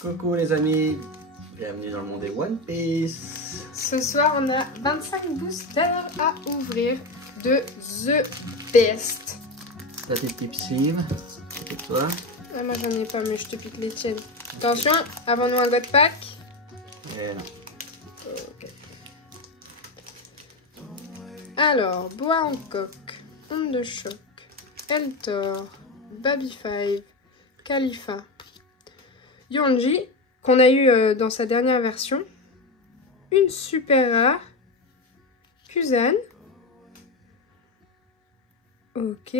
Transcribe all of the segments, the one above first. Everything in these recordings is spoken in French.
Coucou les amis, bienvenue dans le monde des One Piece. Ce soir on a 25 boosters à ouvrir de The Best. La petite Pipsime, c'est toi. Ah, moi j'en ai pas mais je te pique les tiennes. Attention, avant nous un God Pack. Et non. Okay. Alors, Bois Hancock, Onde de Choc, Eltor, Baby 5, Khalifa, Yonji, qu'on a eu dans sa dernière version, une super rare, Kuzan, ok,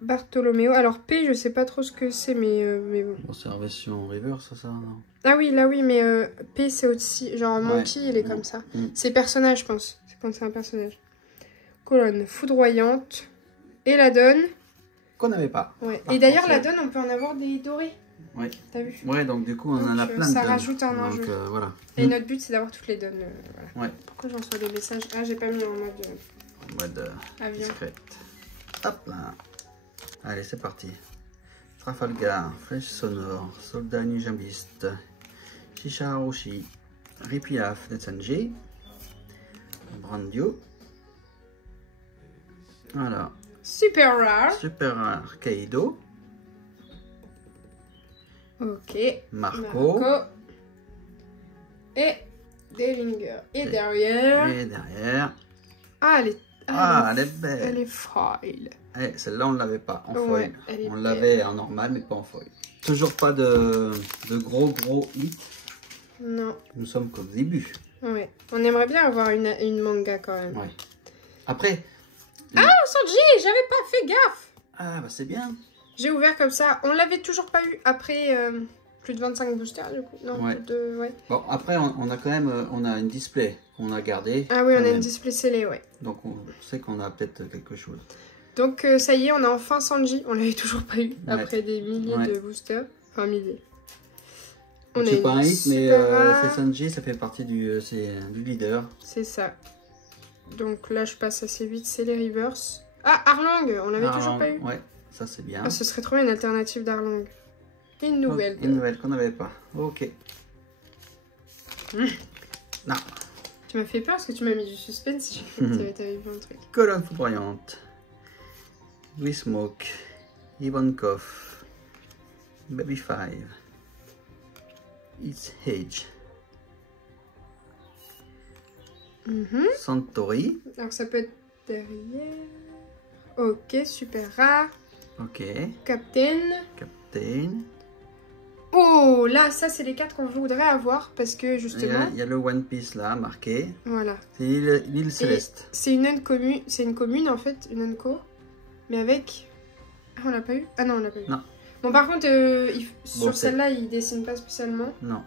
Bartholoméo, alors P je sais pas trop ce que c'est mais bon. Bon, c'est en version reverse ça non? Ah oui là oui mais P c'est aussi, genre Monkey il est comme ça, c'est personnage je pense, c'est quand c'est un personnage. Colonne foudroyante, et la donne qu'on n'avait pas. Ouais. Et d'ailleurs la donne on peut en avoir des dorés. Ouais. T'as vu? Ouais, donc du coup on en a plein de ça donnes. rajoute un enjeu. Donc voilà. Et notre but c'est d'avoir toutes les donnes. Voilà. Ouais. Pourquoi j'en reçois des messages? Ah j'ai pas mis en mode avion. Discrète. Hop là. Allez c'est parti. Trafalgar, Flèche Sonore, Soldat Nijambiste, Shisha Harushi, Ripilaf Netsanji, Brandio. Voilà. Super rare. Super rare Kaido. Ok. Marco. Et Dellinger. Et derrière. Et derrière. Ah, elle est belle. Elle est foil. Eh, celle-là, on ne l'avait pas en foil. On belle. l'avait en normal, mais pas en foil. Toujours pas de gros hits. Non. Nous sommes qu'au début. Ouais. On aimerait bien avoir une manga quand même. Ouais. Après. Ah, Sanji, j'avais pas fait gaffe. Ah, bah c'est bien. J'ai ouvert comme ça. On l'avait toujours pas eu après plus de 25 boosters du coup. Non, ouais. Ouais. Bon, après, on a quand même on a une display qu'on a gardé. Ah oui, on a une display scellée, ouais. Donc on sait qu'on a peut-être quelque chose. Donc ça y est, on a enfin Sanji. On l'avait toujours pas eu après des milliers de boosters. Enfin, milliers. C'est pas un hit, mais c'est Sanji, ça fait partie du leader. C'est ça. Donc là, je passe assez vite. C'est les reverse. Ah, Arlong, on l'avait toujours pas eu. Ouais, ça c'est bien. Ah, ce serait trop bien une alternative d'Arlong. Une nouvelle. Une nouvelle qu'on n'avait pas. Ok. Non. Tu m'as fait peur parce que tu m'as mis du suspense. J'ai cru que t'avais vu un truc. Colonne foudroyante. Wismoke. Ivankov. Baby 5. It's Hedge. Santori. Alors ça peut être derrière. Ok, super rare. Ok. Captain. Oh, là, ça, c'est les 4 qu'on voudrait avoir parce que justement... Il y a le One Piece là, marqué. Voilà. C'est l'île Céleste. C'est une commune, en fait, une unco. Mais avec... Ah, on l'a pas eu? Ah non, on l'a pas eu. Non. Bon, par contre, sur celle-là, il dessine pas spécialement. Non.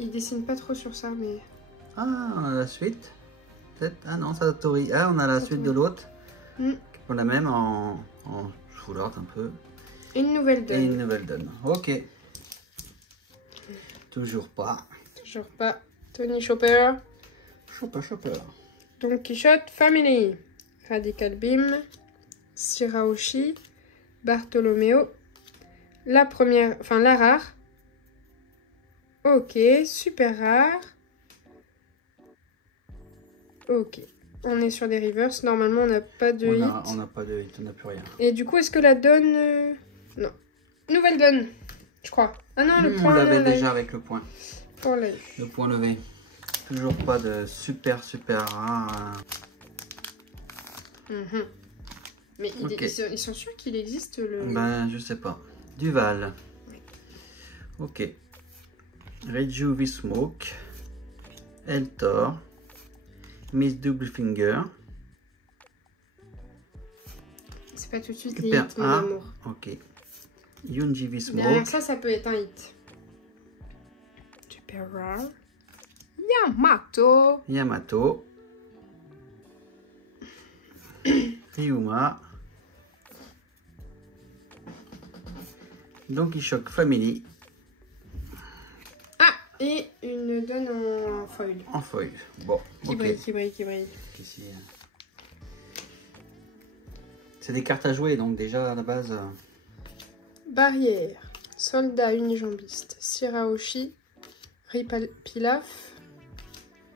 Il dessine pas trop sur ça, mais... Ah, on a la suite. Peut-être. Ah non, Satori. Ah, on a la suite de l'autre. On la même en foulard un peu. Une nouvelle donne. Et une nouvelle donne. Ok. Toujours pas. Toujours pas. Tony Chopper. Chopper. Don Quichotte Family. Radical Beam. Shirahoshi. Bartholoméo. La première, enfin la rare. Ok, super rare. Ok. On est sur des reverse. Normalement, on n'a pas de hit. On n'a pas de hit, on n'a plus rien. Et du coup, est-ce que la donne... Non. Nouvelle donne, je crois. Ah non, le point... On l'avait déjà avec le point. Le point levé. Toujours pas de super rare. Mais ils sont sûrs qu'il existe le... Ben, je sais pas. Duval. Oui. Ok. Reju Wismoke. Eltor. Miss Double Finger. C'est pas tout de suite les hits, mon amour. Ok. Yonji Wismoke. Derrière ça, ça peut être un hit. Super rare. Yamato. Ryuma. Donkey Shock Family. Ah, et une donne en foil. En foil. Bon, qui brille. Ici. C'est des cartes à jouer, donc déjà à la base... Barrière. Soldat unijambiste. Siraoshi. Pilaf.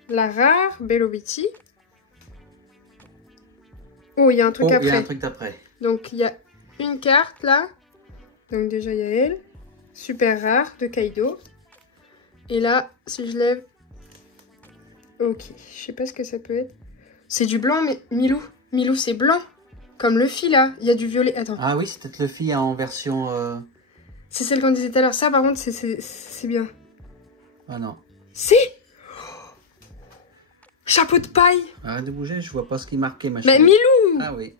La rare. Belobiti. Oh, il y a un truc après. Il y a un truc d'après. Donc, il y a une carte là. Donc, déjà, il y a elle. Super rare de Kaido. Et là, si je lève... Ok, je sais pas ce que ça peut être. C'est du blanc, mais Milou. Milou, c'est blanc. Comme Luffy, là. Il y a du violet. Attends. Ah oui, c'est peut-être Luffy en version... C'est celle qu'on disait tout à l'heure. Ça, par contre, c'est bien. Ah non. Si. Chapeau de paille. Arrête de bouger, je vois pas ce qui est marqué, ma Mais chérie. Milou. Ah oui.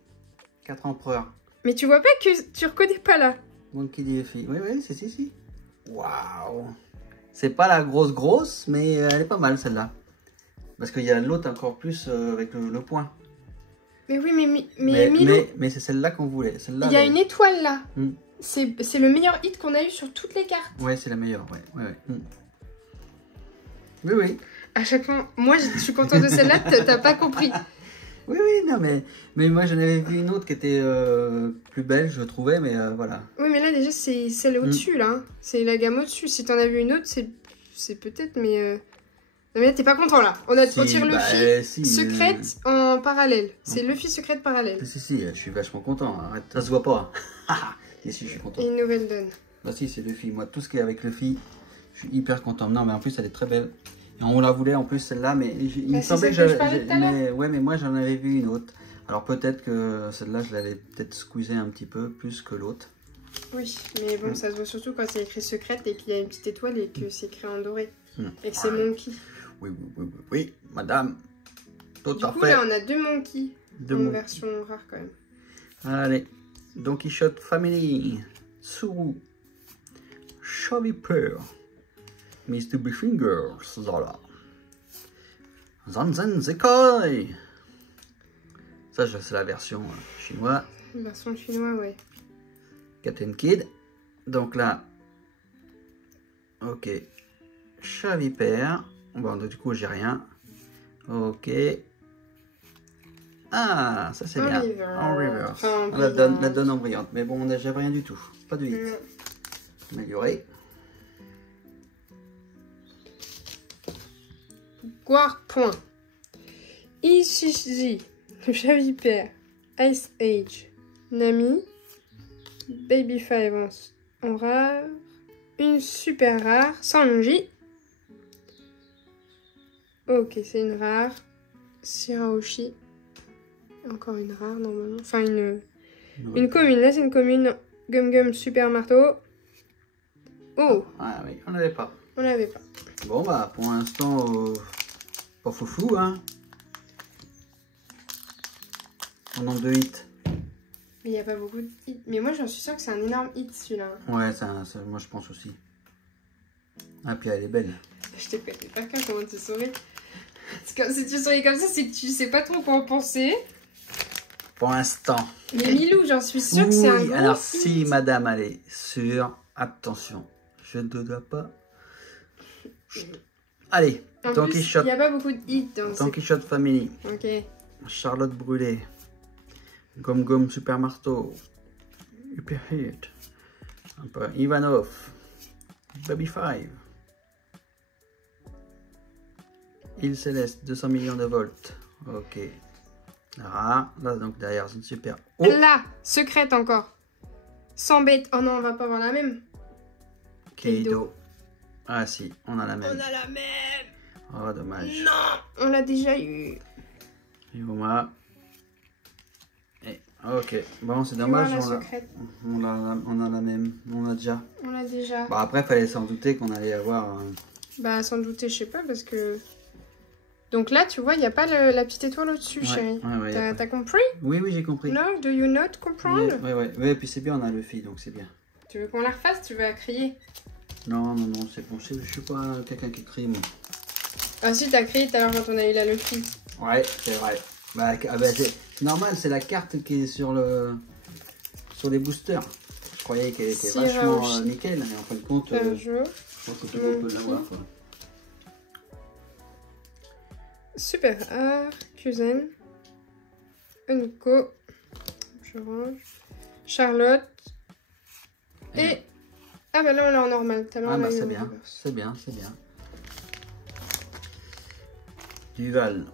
4 empereurs. Mais tu vois pas que tu reconnais pas, là. Monkey D. Luffy. Oui, oui, si. Waouh. C'est pas la grosse, mais elle est pas mal, celle-là. Parce qu'il y a l'autre encore plus avec le point. Mais oui, mais Milou... Mais c'est celle-là qu'on voulait. Il y a une étoile là. Mm. C'est le meilleur hit qu'on a eu sur toutes les cartes. Ouais, c'est la meilleure. Ouais. Mm. Oui. À chaque fois, moi je suis contente de celle-là, t'as pas compris. Oui, non, mais moi j'en avais vu une autre qui était plus belle, je trouvais, mais voilà. Oui, mais là déjà c'est celle au-dessus là. Hein. C'est la gamme au-dessus. Si t'en as vu une autre, c'est peut-être, mais. Non mais là t'es pas content là. On tire Luffy secrète en parallèle. C'est Luffy secrète parallèle. Si, je suis vachement content. Arrête, ça se voit pas. Si, je suis content. Et une nouvelle donne. Bah si, c'est Luffy. Moi, tout ce qui est avec Luffy, je suis hyper content. Non, mais en plus, elle est très belle. Et on la voulait en plus celle-là, mais il me semblait que j'avais... Ouais, mais moi, j'en avais vu une autre. Alors peut-être que celle-là, je l'avais peut-être squeezée un petit peu plus que l'autre. Oui, mais bon, ça se voit surtout quand c'est écrit secrète et qu'il y a une petite étoile et que c'est écrit en doré. Et que c'est Monkey. Oui, madame. Tout à fait. Du coup, là, on a 2 Monkey. Une version rare quand même. Allez. Don Quichotte Family. Tsuru. Chubby Pearl. Mr. Beefingers. Zola. Zanzen Zekoi. Ça, c'est la version chinoise. Version chinoise, ouais. Captain Kid. Donc là. Ok. Chavipère. Bon, du coup, j'ai rien. Ok. Ah, ça c'est bien. En reverse. Enfin, la donne en brillante. Mais bon, j'avais rien du tout. Pas de hit. Amélioré. Guard point. Ishiji. Chavipère. Ice Age. Nami. Baby 5 en rare. Une super rare. Sanji. Ok, c'est une rare. Siraoshi. Encore une rare normalement. Enfin, une commune. Là, c'est une commune. Gum Gum Super Marteau. Oh! Ah oui, on n'avait pas. On l'avait pas. Bon, bah, pour l'instant, pas foufou, hein. On en 2 hits. Mais il n'y a pas beaucoup de hits. Mais moi, j'en suis sûre que c'est un énorme hit celui-là. Ouais, moi je pense aussi. Ah, puis elle est belle. Je te connais pas quand comment tu souris. Si tu souris comme ça, c'est que tu sais pas trop quoi en penser. Pour l'instant. Mais Milou, j'en suis sûre que c'est un gros alors hit. si madame elle est sûre, attention, je ne dois pas. Allez, Don Quichotte. Il n'y a pas beaucoup de hits dans Don Quichotte Family. Ok. Charlotte Brûlée. Gom Gom Super Marteau. Hyper Hit. Un peu Ivanov. Baby 5. Île Céleste, 200 millions de volts. Ok. Ah, là donc derrière, c'est une super. Oh. Là, secrète encore. Sans bête. Oh non, on va pas avoir la même. Kaido. Ah si, on a la même. On a la même. Oh, dommage. Non, on l'a déjà eu. Yuma. Ok, bon, c'est dommage. On a la même. On l'a déjà. On l'a déjà. Bah, après, fallait s'en douter qu'on allait avoir. Bah, sans douter, je sais pas, parce que. Donc là, tu vois, il n'y a pas la petite étoile au-dessus, chérie. Ouais, T'as compris? Oui, j'ai compris. No, do you not comprendre? Ouais, et puis c'est bien, on a Luffy, donc c'est bien. Tu veux qu'on la refasse? Tu veux la crier? Non, c'est bon, je suis pas quelqu'un qui crie, moi. Ah si, t'as crié tout à l'heure quand on a eu la Luffy. Ouais, c'est vrai. Bah, c'est normal, c'est la carte qui est sur les boosters. Je croyais qu'elle était vachement nickel, mais en fin de compte, je pense que tout le monde peut l'avoir. Super rare, Kuzen, Unko, je range, Charlotte et Ah bah là on l'a en normal. Tout à l'heure, Ah on bah l'a eu c'est en bien, reverse. c'est bien, c'est bien. Duval.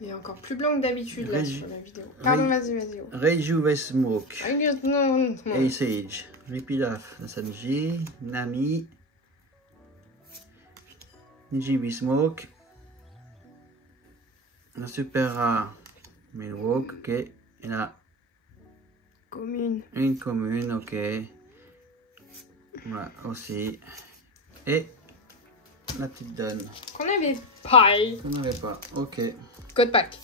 Il est encore plus blanc que d'habitude là sur la vidéo. Pardon, vas-y. Rejuve Smoke. Non. Ace Age. Ripilaf. Sanji. Nami. Nijibi Smoke. La super rare. Milwaukee, ok. Et là. Commune. Une commune, ok. Voilà, aussi. Et la petite donne. Qu'on avait pas. On n'avait pas, ok. Code pack.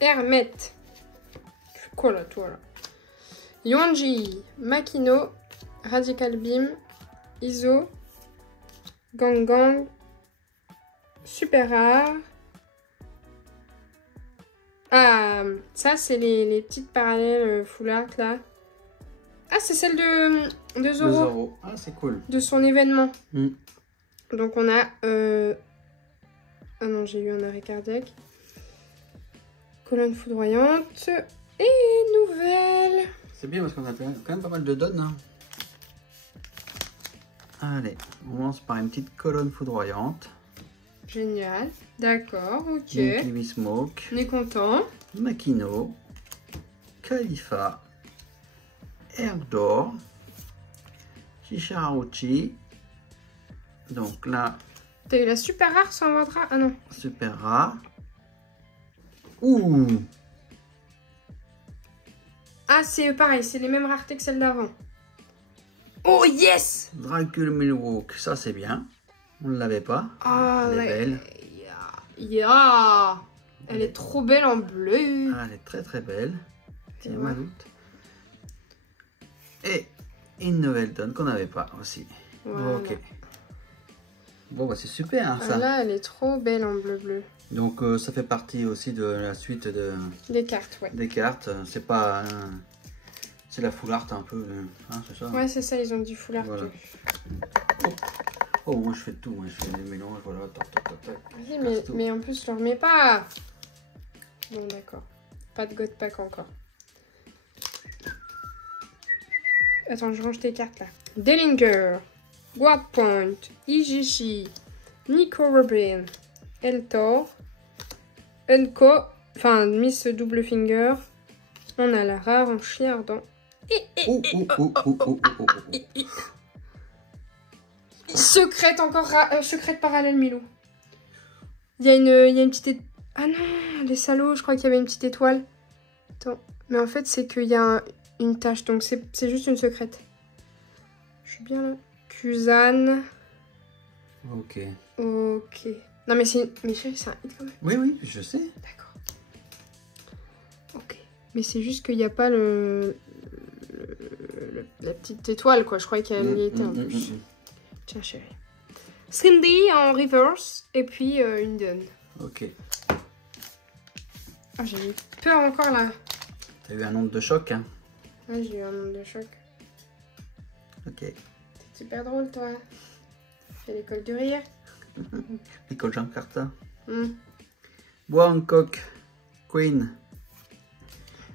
Hermet. Tu fais quoi là, toi là? Yuanji, Makino, Radical Beam, Iso, Gang, Super Rare. Ah, ça c'est les petites parallèles full art là. Ah, c'est celle de Zoro. Zoro. Ah, c'est cool. De son événement. Mm. Donc on a... Ah non, j'ai eu un arrêt cardiaque. Colonne foudroyante. Et nouvelle. C'est bien parce qu'on a quand même pas mal de donnes. Hein. Allez, on commence par une petite colonne foudroyante. Génial. D'accord, ok. Kiwi Smoke. On est content. Makino. Khalifa. Erdor. Shisharuchi. Donc là, T'as eu la super rare sans votre rare? Ah non. super rare. Ouh! Ah, c'est pareil, c'est les mêmes raretés que celles d'avant. Oh yes! Dracula Milwaukee, ça c'est bien. On ne l'avait pas. Ah, Elle est belle. Yeah. Elle est trop belle en bleu. Ah, elle est très très belle. Tiens, ma doute. Et une nouvelle donne qu'on n'avait pas aussi. Voilà. Ok. Bon, bah c'est super hein, ça. Ah, là, elle est trop belle en bleu. Donc ça fait partie aussi de la suite Des cartes, ouais. des cartes. C'est pas... c'est la full art un peu. Hein, c'est ça? Ouais, c'est ça, ils ont dit full art. Voilà. Oh, moi je fais tout. Moi je fais des mélanges. Voilà. Tac, tac, tac, tac. Oui, mais en plus, je le remets pas. Bon, d'accord. Pas de God Pack encore. Attends, je range tes cartes là. Dellinger, Guard Point, Ijishi, Nico Robin, Eltor, Unko, enfin Miss Double Finger. On a la rare en chien ardent. Secrète encore, secrète parallèle Milou. Il y a une petite... Ah non, les salauds, je crois qu'il y avait une petite étoile. Attends, mais en fait c'est qu'il y a une tache, donc c'est juste une secrète. Je suis bien là. Kuzan. Ok. Ok. Non mais c'est... Mais chérie, c'est un hit quand même. Oui, je sais. D'accord. Ok. Mais c'est juste qu'il n'y a pas la petite étoile, quoi. Je croyais qu'elle y était en plus. Tiens, chérie. Cindy en reverse. Et puis une donne. Ok. Ah, j'ai eu peur encore là. T'as eu un nombre de choc, hein? Ouais, j'ai eu un nombre de choc. Ok. T'es super drôle, toi. Fais l'école du rire. L'école Jean Carta. Bois Hancock. Queen.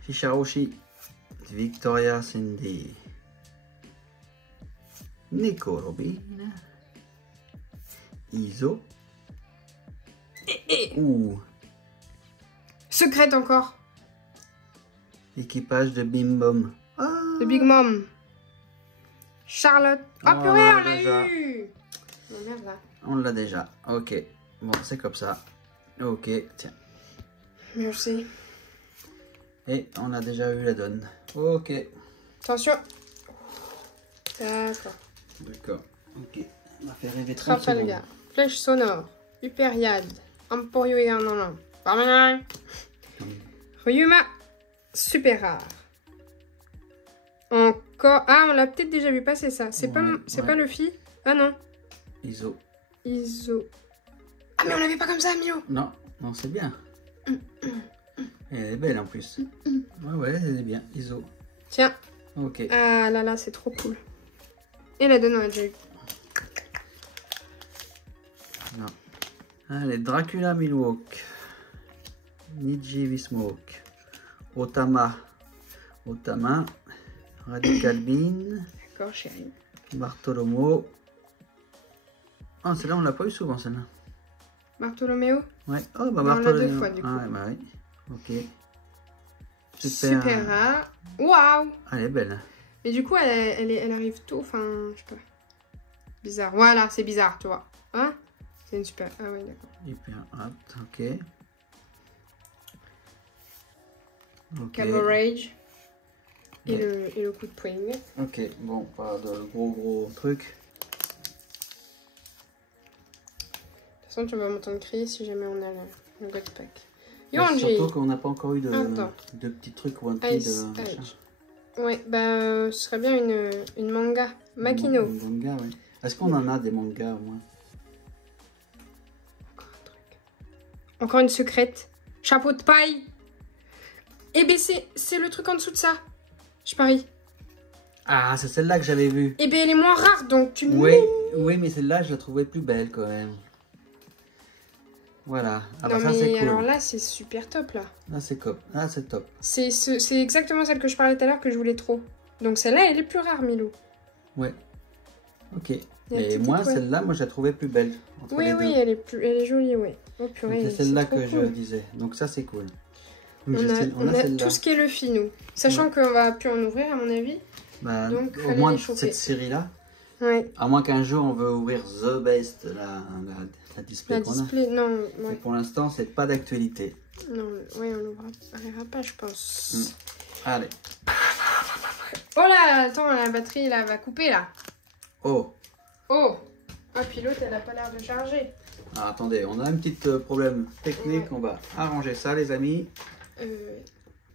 Shisharoshi. Victoria Cindy. Nico Robin. Iso. Ouh. Secrète encore. Équipage de Bim Bom. Ah. Le Big Mom. Charlotte. Oh, Oh, purée, on l'a déjà. eu. Oh, merde, là. On l'a déjà. Ok. Bon, c'est comme ça. Ok, tiens. Merci. Et on a déjà eu la donne. Ok. Attention. D'accord. D'accord. Ok. On va faire rêver 30 Trafalgar. Flèche sonore. Hyperiade. Emporio et Arnolan. Parmenin. Ryuma. Super rare. Encore. Ah, on l'a peut-être déjà vu passer ça. C'est pas Luffy. Ah non. Iso. Ah, mais on l'avait pas comme ça, Mio. Non, c'est bien. Elle est belle en plus. Ouais, elle est bien. Iso. Tiens. Ok. Ah là, c'est trop cool. Et la donne, on a déjà eu. Non. Allez, Dracula Milwaukee. Niji Smoke. Otama. Otama, Radical Bean. D'accord, chérie. Bartholomew. Oh, celle-là, on l'a pas eu souvent, celle-là. Bartholoméo? Ouais. Oh, bah on l'a 2 fois, du coup. Ah, ouais, bah oui. Ok. Super rare. Waouh! Elle est belle. Mais du coup, elle arrive tôt, enfin, je sais pas. Bizarre. Voilà, c'est bizarre, tu vois. Hein? C'est une super... Ah oui, d'accord. Hyper apte, ok. Ok. Caborage. Et le coup de poing. Ok, bon, pas de gros trucs. De toute façon, tu vas m'entendre crier si jamais on a le God Pack. Surtout qu'on n'a pas encore eu de petits trucs ou un petit de machin. Ouais, bah ce serait bien une manga. Makino. Une manga, ouais. Est-ce qu'on en a des mangas au moins? Encore un truc. Encore une secrète. Chapeau de paille. Eh ben c'est le truc en dessous de ça. Je parie. Ah, c'est celle-là que j'avais vue. Eh ben elle est moins rare, donc tu me... Oui, mais celle-là, je la trouvais plus belle quand même. Voilà. Ah, non, bah, ça, c'est cool. alors là, c'est super top, là. Là, c'est top. Là, c'est top. C'est exactement celle que je parlais tout à l'heure que je voulais trop. Donc celle-là, elle est plus rare, Milo. Ouais. Ok. Mais moi, celle-là, moi, je la trouvais plus belle. Oui, elle est jolie, oui. Oh purée, c'est celle-là que je disais. Donc ça, c'est cool. Donc, on a tout ce qui est Luffy, nous. Sachant qu'on va plus en ouvrir, à mon avis. Bah, donc, au moins cette série-là. Ouais. À moins qu'un jour, on veut ouvrir The Best, la display qu'on a. Non, ouais. Pour l'instant, c'est pas d'actualité. Non, ouais, on l'ouvrira pas, je pense. Allez. Oh là, attends, la batterie, là, va couper, là. Oh. Oh. Ah, puis l'autre, elle a pas l'air de charger. Ah, attendez, on a un petit problème technique. On va arranger ça, les amis.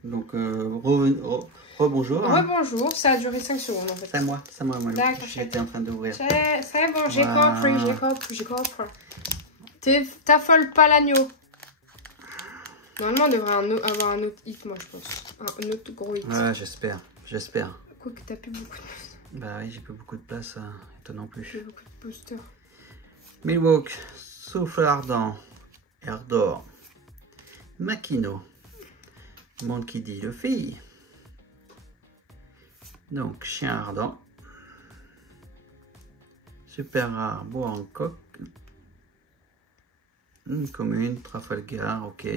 Donc, rebonjour. Rebonjour, ça a duré 5 secondes, en fait. C'est moi. D'accord. J'étais en train d'ouvrir. C'est bon, j'ai compris. T'affoles pas l'agneau. Normalement, on devrait avoir un autre hit, moi, je pense. Un autre gros hit. Ouais, j'espère. Quoique t'as plus beaucoup de place. Bah oui, j'ai plus beaucoup de place, étonnant plus. J'ai beaucoup de posters. Milwaukee, Souffle Ardent, Erdor, Makino, Monkey D. Luffy. Donc, Chien Ardent, Super Rare, Bois en coque, une commune, Trafalgar, ok.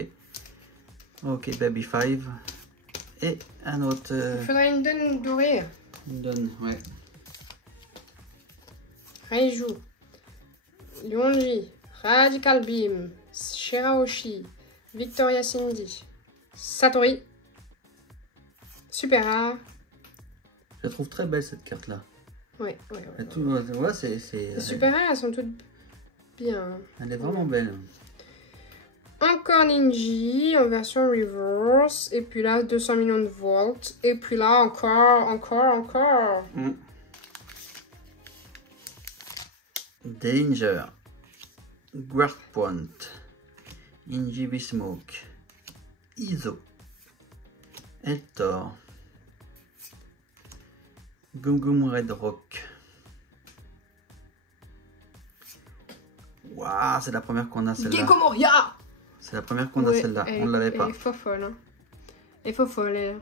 Ok, Baby 5. Et un autre. Il faudrait une donne dorée. Une donne, ouais. Raiju, Lyonji, Radical Beam, Shirahoshi, Victoria Cindy, Satori, Super Rare. Je la trouve très belle cette carte là. Ouais. C'est super rare, elles sont toutes bien. Elle est vraiment belle. Encore Ninji en version reverse. Et puis là, 200 millions de volts. Et puis là, encore. Danger. Guard Point. Inji Smoke. Iso. Eltor. Gum Gum Red Rock. Waouh, c'est la première qu'on a celle-là. Gecko Moria. C'est la première qu'on a celle-là. On ne l'avait pas. Elle est faux folle. Hein. Elle est faux folle, elle.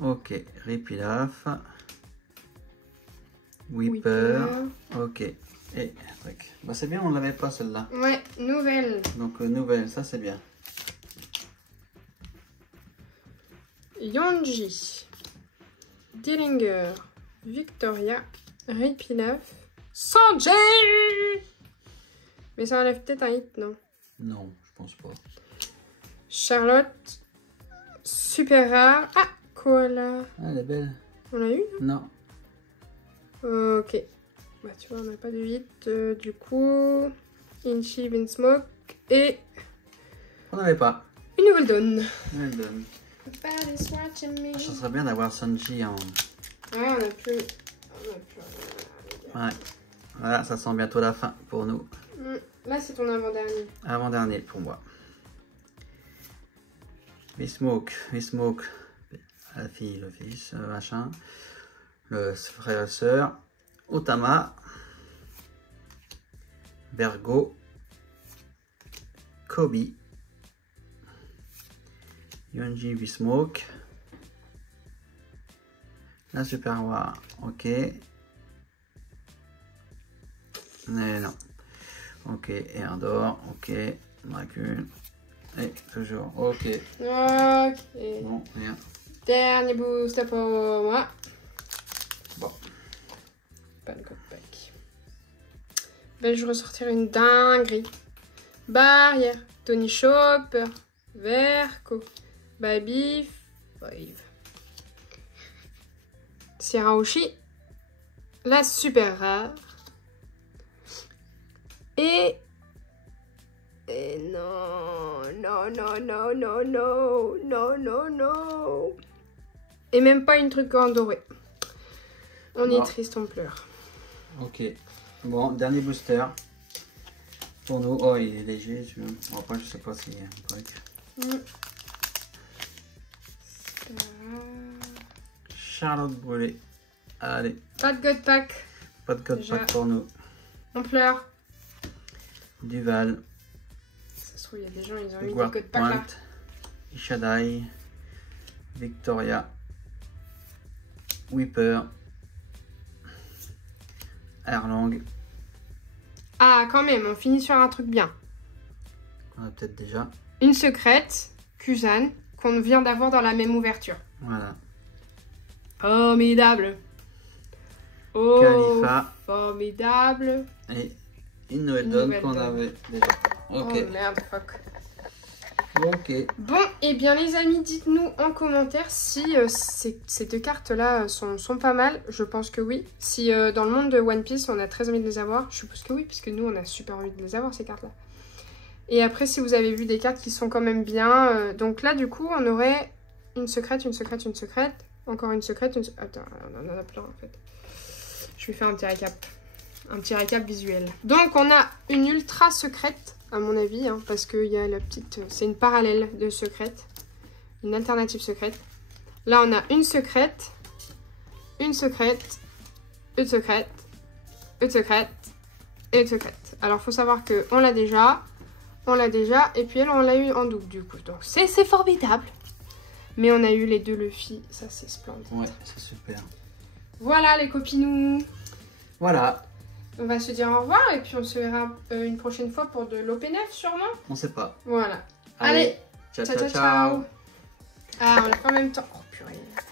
Ok, Ripilaf. Whipper. Ok. Et bah, c'est bien, on ne l'avait pas celle-là. Ouais, nouvelle. Donc nouvelle, ça c'est bien. Yonji. Dillinger. Victoria. Ripilaf. Sanjay. Mais ça enlève peut-être un hit, non? Non, je pense pas. Charlotte. Super rare. Ah, Koala. Ah, elle est belle. On l'a eu? Non. Ok. Bah, tu vois, on n'a pas de hit. Du coup, Inchi, Vinsmoke et... On n'avait pas. Une nouvelle donne. Ça serait bien d'avoir Sanji en... Ouais, on a plus... Ouais. Voilà, ça sent bientôt la fin pour nous. Là, c'est ton avant-dernier. Avant-dernier pour moi. Vismoke, la fille, le fils, machin. Le frère et la sœur. Otama. Vergo. Kobe. Yonji V-Smoke. La super rare, ok. Mais non. Ok, et un d'or, ok. Dracul. Et toujours, ok. Ok. Bon, rien. Dernier boost pour moi. Bon. Pas de code pack. Ben, je ressortirai une dinguerie. Barrière. Tony Chopper. Verco. Baby. Five. Sierra Oshi. La super rare. Et non, non, non, non, non, non, non, non, non. Et même pas une truc en doré. On est triste, on pleure. Ok. Bon, dernier booster. Pour nous. Oh, il est léger. Bon, après, je sais pas s'il y a un truc. Charlotte Brûlée. Allez. Pas de God Pack. Pas de God Pack pour nous. On pleure. Duval. Ça se trouve, il y a des gens, ils ont mis des God Pack là. Ishadai. Victoria. Whipper. Erlang. Ah, quand même, on finit sur un truc bien. On a peut-être déjà. Une secrète, Kuzan, qu'on vient d'avoir dans la même ouverture. Voilà. Formidable. Oh, Khalifa. Formidable. Et une nouvelle donne qu'on avait déjà. Ok. Oh merde, fuck. Ok. Bon, et bien les amis, dites-nous en commentaire si ces deux cartes-là sont pas mal. Je pense que oui. Si dans le monde de One Piece, on a très envie de les avoir, je suppose que oui, puisque nous, on a super envie de les avoir, ces cartes-là. Et après, si vous avez vu des cartes qui sont quand même bien... donc là, du coup, on aurait une secrète, une secrète, une secrète. Encore une secrète, une... Attends, on en a plein, en fait. Je vais faire un petit récap. Un petit récap visuel. Donc, on a une ultra secrète, à mon avis, hein, parce qu'il y a la petite... C'est une parallèle de secrète. Une alternative secrète. Là, on a une secrète, une secrète, une secrète, une secrète et une secrète. Alors, il faut savoir qu'on l'a déjà... On l'a déjà, et puis elle, on l'a eu en double, du coup. Donc, c'est formidable. Mais on a eu les deux Luffy, ça, c'est splendide. Ouais, c'est super. Voilà, les copinous. Voilà. On va se dire au revoir, et puis on se verra une prochaine fois pour de l'OP9, sûrement. On sait pas. Voilà. Allez, ciao, ciao, ciao, ciao. Ah, on l'a fait en même temps. Oh, purée. On l'a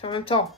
fait en même temps.